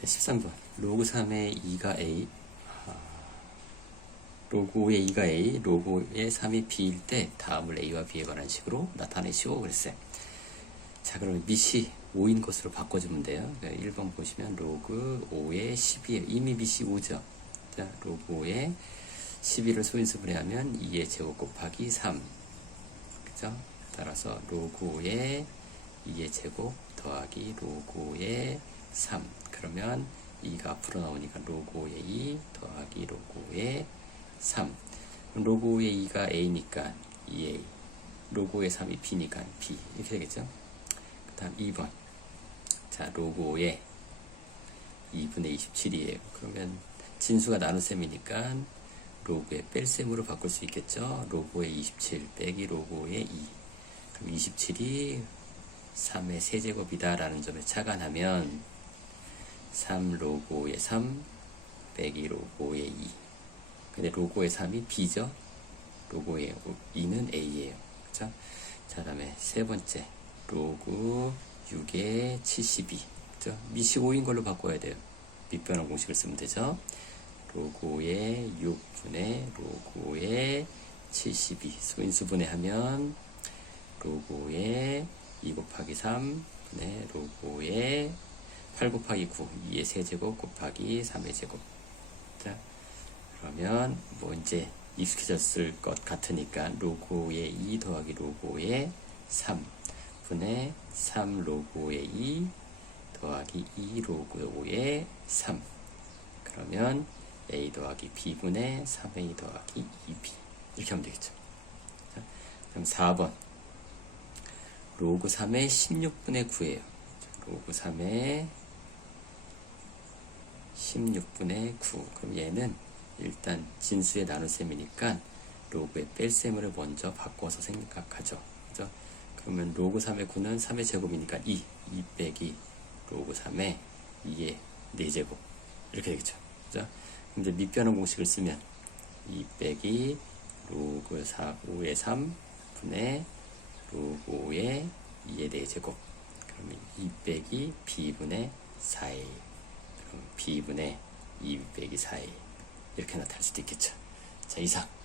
네, 13번. 로그 3의 2가 A, 아, 로그 5의 2가 A, 로그 5의 3이 B일 때 다음을 A와 B에 관한 식으로 나타내시오. 그랬어요. 자, 그러면 밑이 5인 것으로 바꿔주면 돼요. 1번 보시면 로그 5의 12에요. 이미 밑이 5죠. 자, 로그 5의 12를 소인수분해 하면 2의 제곱 곱하기 3. 그죠? 따라서 로그 5의 2의 제곱 더하기 로그 5의 3. 그러면 2가 앞으로 나오니까 로그 5의 2 더하기 로그 5의 3. 그럼 로그 5의 2가 A니까 2A. 로그 5의 3이 B니까 B. 이렇게 되겠죠? 그 다음 2번. 자, 로그 5의 2분의 27이에요. 그러면 진수가 나눗셈이니까 로그의 뺄셈으로 바꿀 수 있겠죠? 로그의 27 빼기 로그의 2. 그럼 27이 3의 세제곱이다 라는 점을 착안하면 3 로고의 3 빼기 로고의 2. 근데 로고의 3이 B죠? 로고의 2는 A예요. 그죠? 자, 다음에 세 번째. 로그 6의 72. 그죠? 미시 5인 걸로 바꿔야 돼요. 밑변환 공식을 쓰면 되죠? 로고의 6분의 로고의 72. 소인수분해 하면 로고의 2 곱하기 3 분의 로고의 8 곱하기 9, 2의 세제곱 곱하기 3의 제곱. 자, 그러면 뭐 이제 익숙해졌을 것 같으니까 로고의 2 더하기 로고의 3 분의 3 로고의 2 더하기 2 로고의 3. 그러면 a 더하기 b분의 3a 더하기 2b. 이렇게 하면 되겠죠. 자, 그럼 4번. 로그 3의 16분의 9예요. 로그 3의 16분의 9. 그럼 얘는 일단 진수의 나눗셈이니까 로그의 뺄셈을 먼저 바꿔서 생각하죠. 그죠? 그러면 로그 3의 9는 3의 제곱이니까 2. 2 빼기 로그 3의 2의 4제곱. 이렇게 되겠죠. 그죠? 이제 밑변환 공식을 쓰면 2 빼기 로그 4, 5의 3 분의 로그 5의 2의 4제곱. 그러면 2 빼기 b분의 4a. 그럼 b분의 2 빼기 4a. 이렇게 나타날 수도 있겠죠. 자, 이상.